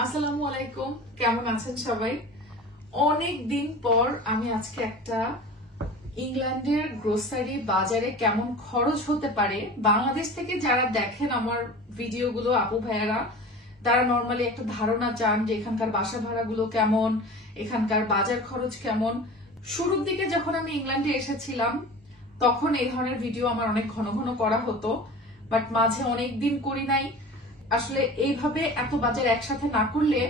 আসসালামু আলাইকুম, কেমন আছেন সবাই? অনেক দিন পর আমি আজকে একটা ইংল্যান্ডের গ্রোসারি বাজারে কেমন খরচ হতে পারে, বাংলাদেশ থেকে যারা দেখেন আমার ভিডিওগুলো আপু ভাইয়ারা, তারা নরমালি একটা ধারণা চান যে এখানকার বাসা ভাড়াগুলো কেমন, এখানকার বাজার খরচ কেমন। শুরুর দিকে যখন আমি ইংল্যান্ডে এসেছিলাম তখন এই ধরনের ভিডিও আমার অনেক ঘন ঘন করা হতো, বাট মাঝে অনেক দিন করি নাই। আসলে এইভাবে এত বাজার একসাথে না করলে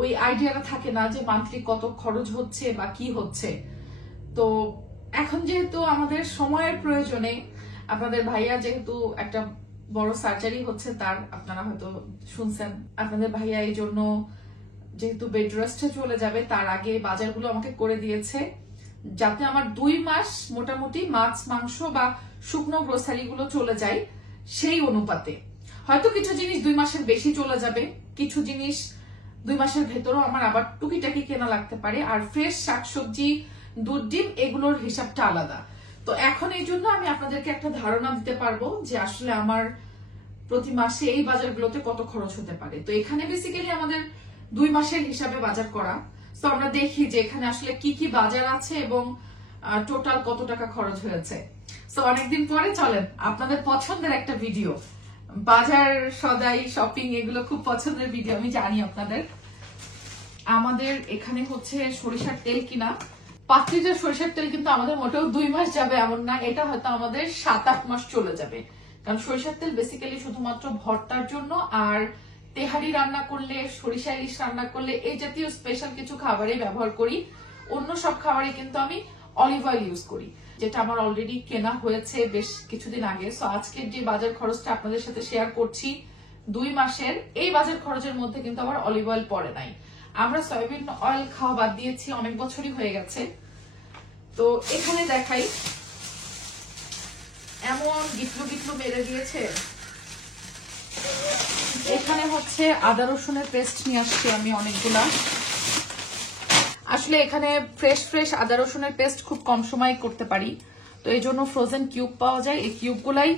ওই আইডিয়াটা থাকে না যে মান্থলি কত খরচ হচ্ছে বা কি হচ্ছে। তো এখন যেহেতু আমাদের সময়ের প্রয়োজনে, আপনাদের ভাইয়া যেহেতু একটা বড় সার্জারি হচ্ছে তার, আপনারা হয়তো শুনছেন, আপনাদের ভাইয়া এই জন্য যেহেতু বেড রেস্টে চলে যাবে তার আগে বাজারগুলো আমাকে করে দিয়েছে, যাতে আমার 2 মাস মোটামুটি মাছ মাংস বা শুকনো গ্রোসারি গুলো চলে যায়। সেই অনুপাতে হয়তো কিছু জিনিস 2 মাসের বেশি চলে যাবে, কিছু জিনিস 2 মাসের ভেতরও আমার আবার টুকিটাকি কেনা লাগতে পারে। আর ফ্রেশ শাকসবজি, দুধ, ডিম এগুলোর হিসাবটা আলাদা। তো এখন এই জন্য আমি আপনাদেরকে একটা ধারণা দিতে পারবো যে আসলে আমার প্রতি মাসে এই বাজারগুলোতে কত খরচ হতে পারে। তো এখানে বেসিক্যালি আমাদের 2 মাসের হিসাবে বাজার করা। তো আমরা দেখি যে এখানে আসলে কি কি বাজার আছে এবং টোটাল কত টাকা খরচ হয়েছে। তো অনেকদিন পরে চলেন আপনাদের পছন্দের একটা ভিডিও, বাজার সদাই শপিং এগুলো খুব পছন্দের ভিডিও, আমি জানি আপনাদের। আমাদের এখানে হচ্ছে সরিষার তেল কিনা, 5 লিটার সরিষার তেল কিন্তু আমাদের মোটেও 2 মাস যাবে এমন না, এটা হয়তো আমাদের 7-8 মাস চলে যাবে। কারণ সরিষার তেল বেসিক্যালি শুধুমাত্র ভর্তার জন্য আর তেহারি রান্না করলে, সরিষা ইলিশ রান্না করলে এই জাতীয় স্পেশাল কিছু খাবারে ব্যবহার করি। অন্য সব খাবারে কিন্তু আমি অলিভ অয়েল ইউজ করি, যেটা আমার অলরেডি কেনা হয়েছে বেশ কিছুদিন আগে। সো আজকের যে বাজার খরচটা আপনাদের সাথে শেয়ার করছি 2 মাসের, এই বাজার খরচের মধ্যে কিন্তু আমার অলিভ অয়েল পড়ে নাই। আমরা সয়াবিন অয়েল খাওয়া বাদ দিয়েছি, অনেক বছরই হয়ে গেছে। তো এখানে দেখাই, এমন গিটলু গিটলু মেরে দিয়েছে। এখানে হচ্ছে আদা রসুনের পেস্ট নিয়ে আসছি আমি অনেকগুলা। আসলে এখানে ফ্রেশ ফ্রেশ আদা রসুনের পেস্ট খুব কম সময় করতে পারি, তো এই জন্য ফ্রোজেন কিউব পাওয়া যায়। এই কিউবগুলাই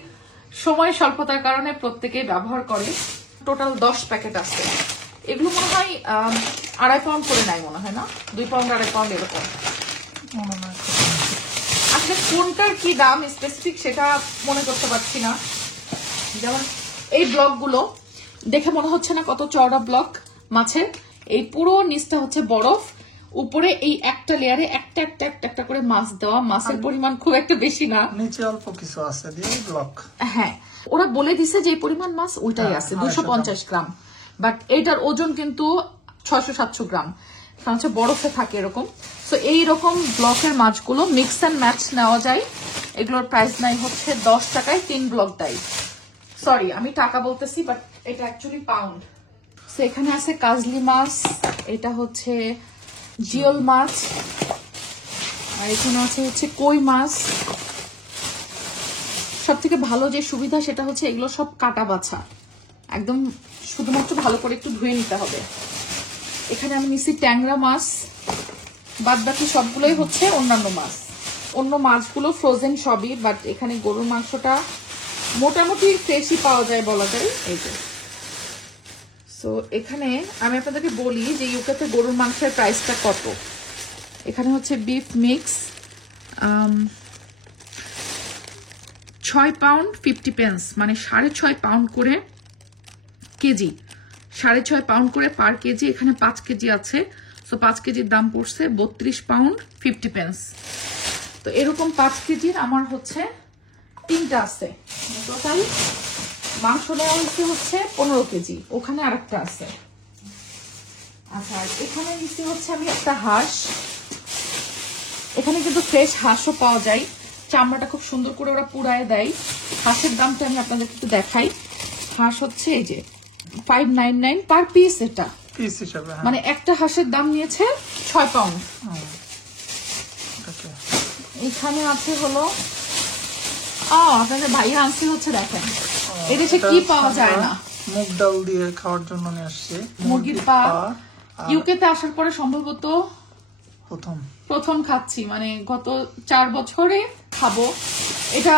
সময় স্বল্পতার কারণে প্রত্যেকেই ব্যবহার করে। টোটাল 10 প্যাকেট আছে। এগুলো মনে হয় 2.5 পাউন্ড করে নেয়, মনে হয় না 2 পাউন্ড 2.5 পাউন্ড এরকম। আসলে কোনটার কি দাম স্পেসিফিক সেটা মনে করতে পারছি না। যেমন এই ব্লকগুলো দেখে মনে হচ্ছে না কত চওড়া ব্লক মাছের, এই পুরো নিচটা হচ্ছে বরফ, উপরে এই একটা লেয়ারে একটা একটা একটা একটা করে মাছ দেওয়া। মাছের পরিমাণ খুব একটা বেশি না, নিচে অল্প কিছু আছে দিয়ে ব্লক। হ্যাঁ, ওরা বলে দিছে যে এই পরিমাণ মাছ ওইটাই আছে 250 গ্রাম, বাট এইটার ওজন কিন্তু 600-700 গ্রাম, কারণ হচ্ছে বরফে থাকে এরকম। তো এইরকম ব্লকের মাছগুলো মিক্স অ্যান্ড ম্যাচ নেওয়া যায়। এগুলোর প্রাইস নাই হচ্ছে 10 টাকায় 3 ব্লক দেয়। সরি, আমি টাকা বলতেছি, বাট এটা অ্যাকচুয়ালি পাউন্ড। তো এখানে আছে কাজলি মাছ, এটা হচ্ছে জিওল মাছ, আর এখানে আছে হচ্ছে কই মাছ। সব থেকে ভালো যে সুবিধা সেটা হচ্ছে এগুলো সব কাটা বাছা, একদম শুধুমাত্র ভালো করে একটু ধুয়ে নিতে হবে। এখানে আমি নিচ্ছি ট্যাংরা মাছ, বাদ বাকি সবগুলোই হচ্ছে অন্যান্য মাছ। অন্য মাছগুলো ফ্রোজেন সবই, বাট এখানে গরুর মাংসটা মোটামুটি ফ্রেশই পাওয়া যায় বলা যায়। এই যে, সো এখানে আমি আপনাদেরকে বলি যে ইউকেতে গরুর মাংসের প্রাইসটা কত। এখানে হচ্ছে বিফ মিক্স 6 পাউন্ড 50 পেন্স, মানে 6.5 পাউন্ড করে কেজি, 6.5 পাউন্ড করে পার কেজি। এখানে 5 কেজি আছে, তো 5 কেজির দাম পড়ছে 32 পাউন্ড 50 পেন্স। তো এরকম 5 কেজির আমার হচ্ছে 3টা আছে। টোটাল মাংস নেওয়া হচ্ছে 15 কেজি, ওখানে আরেকটা আছে। আচ্ছা, এখানে নিচ্ছি হচ্ছে আমি একটা হাঁস। এখানে কিন্তু ফ্রেশ হাঁসও পাওয়া যায়, চামড়াটা খুব সুন্দর করে ওরা পুড়ায় দেয়। হাঁসের দামটা আমি আপনাদেরকে একটু দেখাই। হাঁস হচ্ছে এই যে 5.99 পার পিস, এটা পিস হিসাবে, মানে একটা হাঁসের দাম নিয়েছে 6 পাউন্ড। এখানে আছে হলো আপনাদের ভাইয়া আনছি হচ্ছে, দেখেন এদেশে কি পাওয়া যায় না, মুগ ডাল দিয়ে খাওয়ার জন্য নিয়ে আসছে মুরগির পা। ইউকেতে আসার পরে সম্ভবত প্রথম খাচ্ছি, মানে গত 4 বছরে খাবো এটা।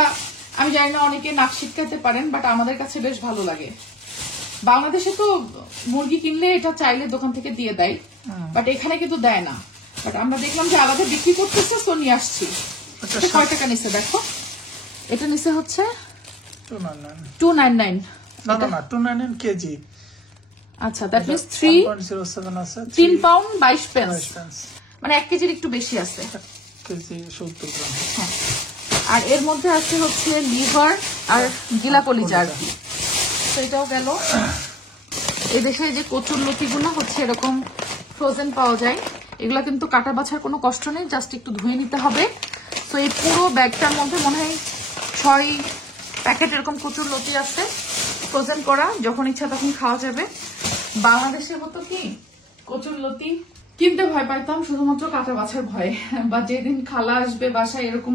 আমি জানি না অনেকে নাক শিটকাতে পারেন, বাট আমাদের কাছে বেশ ভালো লাগে। বাংলাদেশে তো মুরগি কিনলে এটা চাইলে দোকান থেকে দিয়ে দেয়, বাট এখানে কিন্তু দেয় না। বাট আমরা দেখলাম যে আলাদা বিক্রি করতেছে, তো নিয়ে আসছি। কয় টাকা নিচ্ছে দেখো, এটা নিচে হচ্ছে 299 কেজি। আচ্ছা, দ্যাট মিন্স 3 পাউন্ড 22 পেন্স, মানে 1 কেজির একটু বেশি আছে, কেজি 70 গ্রাম। হ্যাঁ, আর এর মধ্যে আছে হচ্ছে লিভার আর গিলা কলিজা আর কি। তো এটাও গেল। এদেশে যে কচুরলতি গুলো হচ্ছে এরকম ফ্রোজেন পাওয়া যায়, এগুলা কিন্তু কাটা বাছার কোনো কষ্ট নেই, জাস্ট একটু ধুয়ে নিতে হবে। তো এই পুরো ব্যাগটার মধ্যে মনে হয় 6 প্যাকেট এরকম কচুরলতি আছে ফ্রোজেন করা, যখন ইচ্ছা তখন খাওয়া যাবে। বাংলাদেশে হতো কি কচুরলতি কিনতে ভয় পাইতাম শুধুমাত্র কাটা বাছার ভয়ে, বা যেদিন খালা আসবে বাসায় এরকম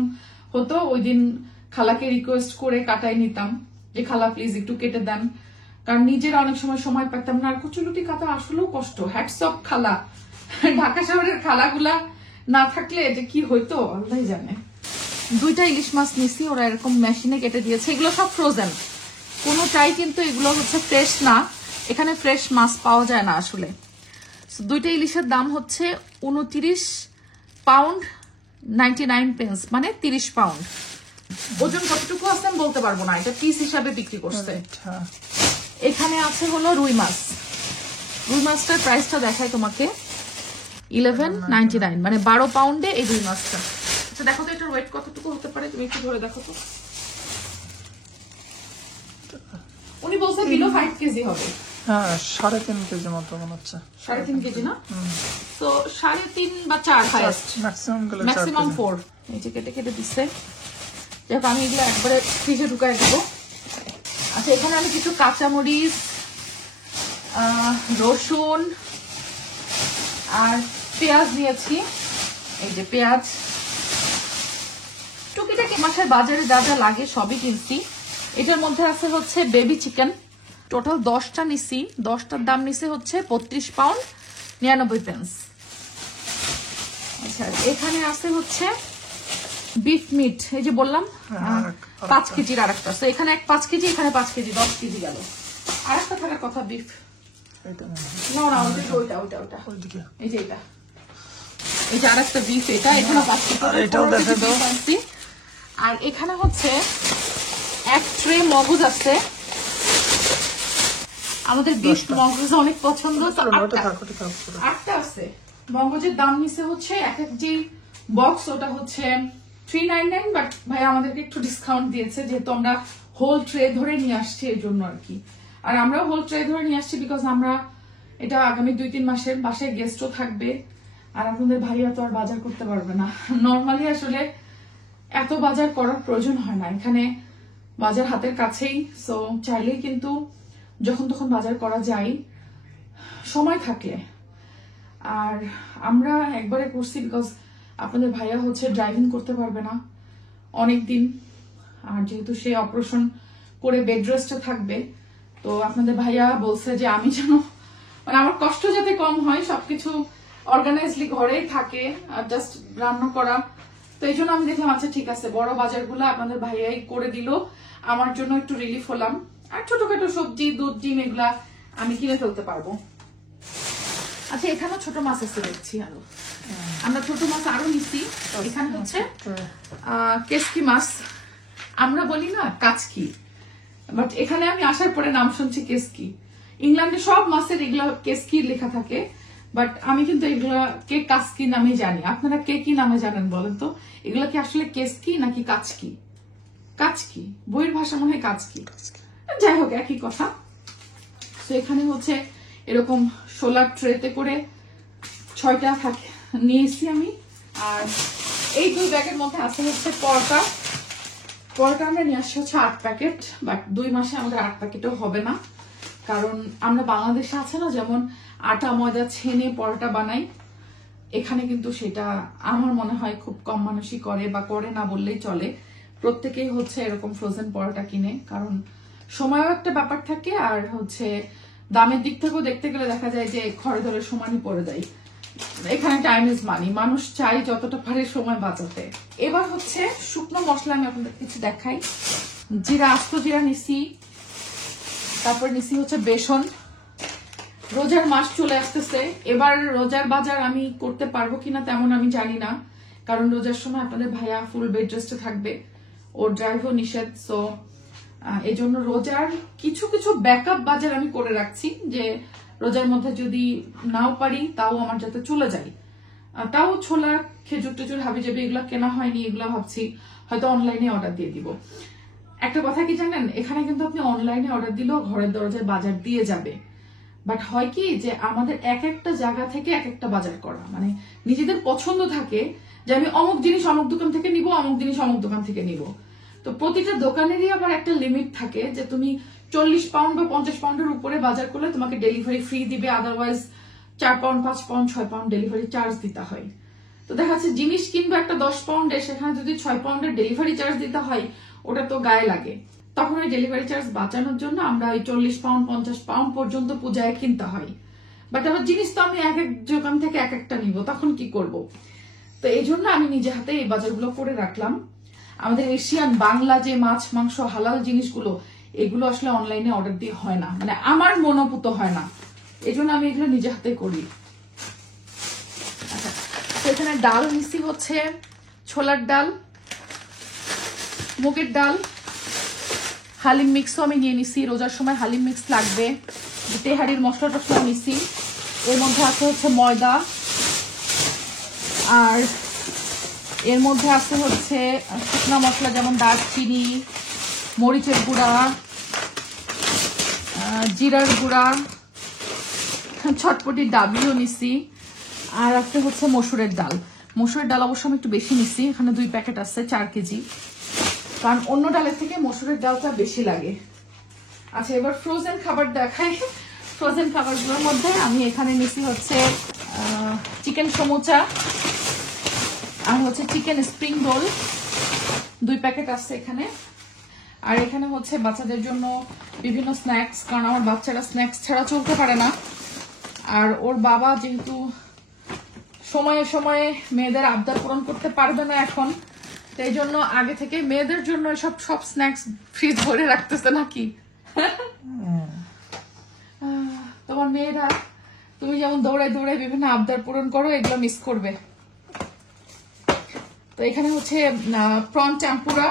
হতো, ওই দিন খালাকে রিকোয়েস্ট করে কাটাই নিতাম যে খালা প্লিজ একটু কেটে দেন, কারণ নিজেরা অনেক সময় পাইতাম না। আর কচুরলতি কাটা আসলেও কষ্ট। হ্যাটস অফ খালা, ঢাকা শহরের খালাগুলা না থাকলে যে কি হইতো আল্লাহই জানে। 2টা ইলিশ মাছ নিছি, ওরা এরকম মেশিনে কেটে দিয়েছে। এগুলো সব ফ্রোজেন, কোনোটাই কিন্তু এগুলো হচ্ছে ফ্রেশ না, এখানে ফ্রেশ মাছ পাওয়া যায় না আসলে। 2টা ইলিশের দাম হচ্ছে 29 পাউন্ড 99 পেন্স, মানে 30 পাউন্ড। ওজন কতটুকু আছে আমি বলতে পারবো না, এটা পিস হিসাবে বিক্রি করছে। এখানে আছে হলো রুই মাছ। রুই মাছটার প্রাইসটা দেখাই তোমাকে, 11.99, মানে 12 পাউন্ডে এই রুই মাছটা। আচ্ছা দেখো তো এটার ওয়েট কতটুকু হতে পারে, তুমি একটু ধরে দেখো তো। উনি বলছে বিলো 5 কেজি হবে। হ্যাঁ, 3.5 কেজি মতো মনে হচ্ছে। 3.5 কেজি না, তো 3.5 বা 4 হাইয়েস্ট, ম্যাক্সিমাম 4। এই যে কেটে কেটে দিচ্ছে। দেখো আমি এগুলো একবারে ফ্রিজে ঢুকাই দিব। আচ্ছা, এখানে আমি কিছু কাঁচামরিচ, রসুন আর পেঁয়াজ নিয়েছি। এই যে পেঁয়াজ, টুকিটাকি মাসের বাজারে যা যা লাগে সবই কিনছি। এটার মধ্যে আছে হচ্ছে বেবি চিকেন, টোটাল 10টা নিছি, 10টার দাম নিছে হচ্ছে 32 পাউন্ড 99 পেন্স। আচ্ছা, এখানে আছে হচ্ছে বিফ মিট, এই যে বললাম 5 কেজির আরেকটা। তো এখানে 5 কেজি, এখানে 5 কেজি, 10 কেজি গেল। আরেকটা থাকার কথা বিফ, না না ওইটা এই যে এটা, এই যে আরেকটা বিফ, এটা এখানে 5 কেজি। আর এখানে হচ্ছে 1 ট্রে মগজ আছে, আমাদের বিফ মগজ অনেক পছন্দ, তো 8টা আছে। মগজের দাম নিচে হচ্ছে এক যে বক্স, ওটা হচ্ছে 399, বাট ভাই আমাদেরকে একটু ডিসকাউন্ট দিয়েছে, যেহেতু আমরা হোল ট্রে ধরে নিয়ে আসছি এর জন্য আর কি। আর আমরা হোল ট্রে ধরে নিয়ে আসছি বিকজ আমরা এটা আগামী 2-3 মাসের বাসায় গেস্টও থাকবে, আর আপনাদের ভাইয়া তো আর বাজার করতে পারবে না। নর্মালি আসলে এত বাজার করার প্রয়োজন হয় না, এখানে বাজার হাতের কাছেই। সো চাইলেই কিন্তু যখন তখন বাজার করা যায় সময় থাকলে। আর আমরা একবারে করছি বিকজ আপনাদের ভাইয়া হচ্ছে ড্রাইভিং করতে পারবে না অনেকদিন, আর যেহেতু সে অপারেশন করে বেড রেস্টে থাকবে, তো আপনাদের ভাইয়া বলছে যে আমি যেন, মানে আমার কষ্ট যাতে কম হয়, সবকিছু অর্গানাইজলি ঘরেই থাকে আর জাস্ট রান্না করা। তো এই জন্য আমি দেখলাম আচ্ছা ঠিক আছে, বড় বাজারগুলো আপনাদের ভাইয়াই করে দিল, আমার জন্য একটু রিলিফ হলাম। আর ছোটখাটো সবজি, দুধ, ডিম এগুলা আমি কিনে ফেলতে পারবো। আচ্ছা, এখানেও ছোট মাছ আছে দেখছি, আরো আমরা ছোট মাছ আরো নিচ্ছি। এখানে হচ্ছে কেসকি মাছ, আমরা বলি না কাচকি, বাট এখানে আমি আসার পরে নাম শুনছি কেসকি। ইংল্যান্ডে সব মাছের এগুলা কেসকি লেখা থাকে, বাট আমি কিন্তু এগুলা কে কাচকি নামে জানি। আপনারা কে কি নামে জানেন বলেন তো? এগুলা কি আসলে কেসকি নাকি কাচকি? কাচকি, বইয়ের ভাষা মনে হয় কাচকি, যাই হোক একই কথা। তো এখানে হচ্ছে এরকম সোলার ট্রেতে করে 6টা থাকে নিয়েছি আমি। আর এই 2 ব্যাগের মধ্যে আছে হচ্ছে পরোটা। পরোটা আমরা নিয়ে আসছি হচ্ছে 8 প্যাকেট, বাট 2 মাসে আমাদের 8 প্যাকেটও হবে না, কারণ আমরা বাংলাদেশে আছে না যেমন আটা ময়দা ছেনে পরোটা বানাই, এখানে কিন্তু সেটা আমার মনে হয় খুব কম মানুষই করে, বা করে না বললেই চলে। প্রত্যেকেই হচ্ছে এরকম ফ্রোজেন পরোটা কিনে, কারণ সময়ও একটা ব্যাপার থাকে, আর হচ্ছে দামের দিক থেকেও দেখতে গেলে দেখা যায় যে খড়ে ধরে সমানই পড়ে যায়। এখানে টাইম ইজ মানি, মানুষ চাই যতটা পারে সময় বাঁচাতে। এবার হচ্ছে শুকনো মশলা আমি আপনাদের কিছু দেখাই। জিরা, আস্ত জিরা নিছি, তারপর নিছি হচ্ছে বেসন। রোজার মাস চলে আসতেছে, এবার রোজার বাজার আমি করতে পারবো কিনা তেমন আমি জানি না, কারণ রোজার সময় আপনাদের ভাইয়া ফুল বেড রেস্টে থাকবে, ওর ড্রাইভও নিষেধ। সো এই জন্য রোজার কিছু কিছু ব্যাকআপ বাজার আমি করে রাখছি, যে রোজার মধ্যে যদি নাও পারি তাও আমার যাতে চলে যায়। তাও ছোলা, খেজুর টেজুর হাবি যাবে, এগুলো কেনা হয়নি, এগুলো ভাবছি হয়তো অনলাইনে অর্ডার দিয়ে দিব। একটা কথা কি জানেন, এখানে কিন্তু আপনি অনলাইনে অর্ডার দিলেও ঘরের দরজায় বাজার দিয়ে যাবে, বাট হয় কি যে আমাদের এক একটা জায়গা থেকে এক একটা বাজার করা, মানে নিজেদের পছন্দ থাকে যে আমি অমুক জিনিস অমুক দোকান থেকে নিব, অমুক জিনিস অমুক দোকান থেকে নিব। তো প্রতিটা দোকানেরই আবার একটা লিমিট থাকে যে তুমি 40 পাউন্ড বা 50 পাউন্ডের উপরে বাজার করলে তোমাকে ডেলিভারি ফ্রি দিবে, otherwise 4 pound 5 pound 6 pound delivery charge দিতে হয়। তো দেখা যাচ্ছে জিনিস কিনবো একটা 10 পাউন্ডের, সেখানে যদি 6 পাউন্ডের ডেলিভারি চার্জ দিতে হয়, ওটা তো গায়ে লাগে। তখন ওই ডেলিভারি চার্জ বাঁচানোর জন্য আমরা ওই 40 পাউন্ড 50 পাউন্ড পর্যন্ত পূজায় কিনতে হয়। বাট আমার জিনিস তো আমি এক এক দোকান থেকে এক একটা নিব, তখন কি করব? তো এই জন্য আমি নিজে হাতে এই বাজারগুলো করে রাখলাম। আমাদের এশিয়ান বাংলা যে মাছ মাংস হালাল জিনিসগুলো, এগুলো আসলে অনলাইনে অর্ডার দিয়ে হয় না, মানে আমার মনোপুত হয় না, এই জন্য আমি এগুলো নিজে হাতে করি। আচ্ছা, তো এখানে ডাল মিশি হচ্ছে ছোলার ডাল, মুগের ডাল, হালিম মিক্সও আমি নিয়ে নিছি, রোজার সময় হালিম মিক্স লাগবে। তেহারির মশলা টসলা নিছি, এর মধ্যে আছে হচ্ছে ময়দা, আর এর মধ্যে আছে হচ্ছে শুকনো মশলা যেমন দারচিনি, মরিচের গুঁড়া, জিরার গুঁড়া, ছটপটির ডাবিও নিছি, আর আছে হচ্ছে মসুরের ডাল। মসুরের ডাল অবশ্য আমি একটু বেশি নিছি, এখানে 2 প্যাকেট আছে 4 কেজি, কারণ অন্য ডালের থেকে মসুরের ডালটা বেশি লাগে। আচ্ছা, এবার ফ্রোজেন খাবার দেখাই। ফ্রোজেন খাবারগুলোর মধ্যে আমি এখানে নিছি হচ্ছে চিকেন সমোচা, আর হচ্ছে চিকেন স্প্রিং রোল 2 প্যাকেট আছে এখানে। আর এখানে হচ্ছে বাচ্চাদের জন্য বিভিন্ন স্ন্যাক্স, কারণ আমার বাচ্চারা স্ন্যাক্স ছাড়া চলতে পারে না, আর ওর বাবা যেহেতু সময়ে সময়ে মেয়েদের আবদার পূরণ করতে পারবে না এখন, এই জন্য আগে থেকে মেয়েদের জন্য সব স্ন্যাক্স ফ্রিজ ভরে রাখতেছে নাকি। তোমার মেয়েরা, তুমি যেমন দৌড়ায় দৌড়ায় বিভিন্ন আবদার পূরণ করো, এগুলো মিস করবে। তো এখানে হচ্ছে প্রন টেম্পুরা,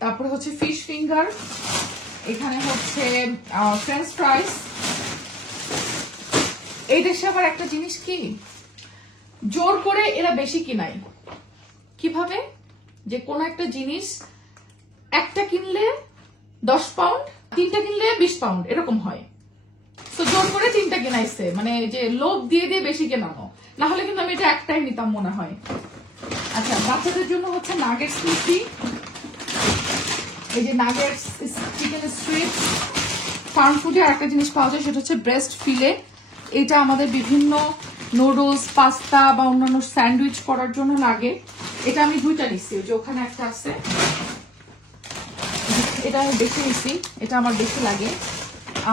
তারপরে হচ্ছে ফিশ ফিঙ্গার, এখানে হচ্ছে ফ্রেঞ্চ ফ্রাইস। এই দেশে আবার একটা জিনিস কি, জোর করে এরা বেশি কিনাই। কিভাবে? যে কোনো একটা জিনিস একটা কিনলে 10 পাউন্ড, 3টা কিনলে 20 পাউন্ড, এরকম হয়। তো জোর করে 3টা কেনাইছে, মানে যে লোভ দিয়ে দিয়ে বেশি কেনানো, না হলে কিন্তু আমি এটা একটাই নিতাম মনে হয়। আচ্ছা, বাচ্চাদের জন্য হচ্ছে নাগেটস নিচ্ছি, এই যে নাগেটস, চিকেন স্ট্রিপস। ফার্ম ফুডে আরেকটা জিনিস পাওয়া যায়, সেটা হচ্ছে ব্রেস্ট ফিলে। এটা আমাদের বিভিন্ন নুডলস, পাস্তা বা অন্যান্য স্যান্ডউইচ করার জন্য লাগে। এটা আমি 2টা নিচ্ছি, যে ওখানে একটা আছে, এটা আমি বেশি নিচ্ছি, এটা আমার বেশি লাগে।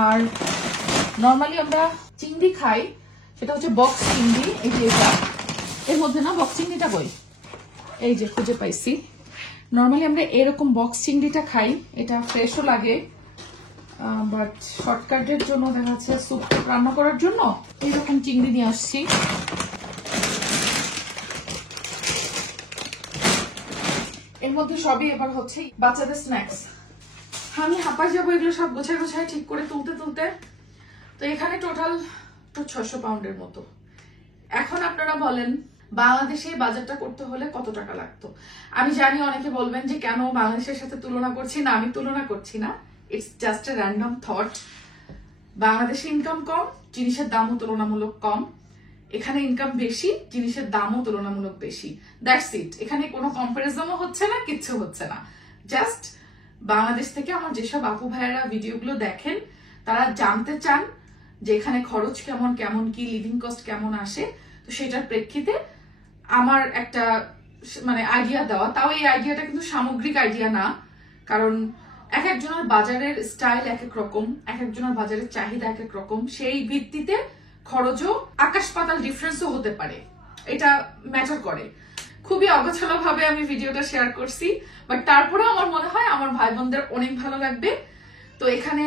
আর নর্মালি আমরা চিংড়ি খাই, সেটা হচ্ছে বক্স চিংড়ি, এই যে এটা, এর মধ্যে না বক্স চিংড়িটা কই, এই যে খুঁজে পাইছি। নর্মালি আমরা এরকম বক্স চিংড়িটা খাই, এটা ফ্রেশও লাগে, বাট শর্টকাটের জন্য দেখা যাচ্ছে স্যুপ রান্না করার জন্য এইরকম চিংড়ি নিয়ে আসছি। এর মধ্যে সবই এবার হচ্ছে বাচ্চাদের স্ন্যাক্স। আমি হাঁপাই যাবো এগুলো সব গোছায় গোছায় ঠিক করে তুলতে তুলতে। তো এখানে টোটাল 600 পাউন্ডের মতো। এখন আপনারা বলেন বাংলাদেশে বাজারটা করতে হলে কত টাকা লাগতো? আমি জানি অনেকে বলবেন যে কেন বাংলাদেশের সাথে তুলনা করছি না, আমি তুলনা করছি না, it's just a random thought. বাংলাদেশে ইনকাম কম, জিনিসের দামও তুলনামূলক কম। এখানে ইনকাম বেশি, জিনিসের দামও তুলনামূলক বেশি। That's it. এখানে কোনো কম্পারিজনও হচ্ছে না, কিচ্ছু হচ্ছে না। জাস্ট বাংলাদেশ থেকে আমার যেসব আপু ভাইয়েরা ভিডিওগুলো দেখেন, তারা জানতে চান যে এখানে খরচ কেমন, কেমন কি লিভিং কস্ট কেমন আসে। তো সেটার প্রেক্ষিতে আমার একটা মানে আইডিয়া দেওয়া। তাও এই আইডিয়াটা কিন্তু সামগ্রিক আইডিয়া না, কারণ এক একজনের বাজারের স্টাইল এক এক রকম, এক একজনের বাজারের চাহিদা এক এক রকম। সেই ভিত্তিতে খরচও আকাশ পাতাল ডিফারেন্সও হতে পারে, এটা ম্যাটার করে। খুবই অগোছালো ভাবে আমি ভিডিওটা শেয়ার করছি, বাট তারপরে আমার মনে হয় আমার ভাই বোনদের অনেক ভালো লাগবে। তো এখানে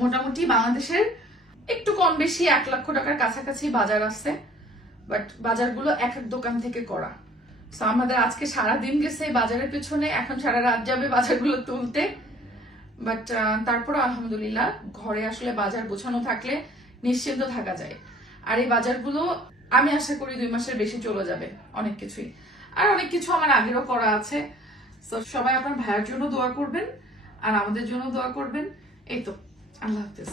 মোটামুটি বাংলাদেশের একটু কম বেশি 1 লক্ষ টাকার কাছাকাছি বাজার আছে, বাট বাজারগুলো এক এক দোকান থেকে করা। সো আমাদের আজকে সারা দিন গেছে এই বাজারের পিছনে, এখন সারা রাত যাবে বাজারগুলো তুলতে। বাট তারপর আলহামদুলিল্লাহ ঘরে আসলে বাজার গোছানো থাকলে নিশ্চিন্ত থাকা যায়। আর এই বাজারগুলো আমি আশা করি 2 মাসের বেশি চলে যাবে অনেক কিছুই। আর অনেক কিছু আমার আগেরও করা আছে। সো সবাই আপনার ভাইয়ের জন্য দোয়া করবেন আর আমাদের জন্য দোয়া করবেন। এই তো, আল্লাহ হাফেজ।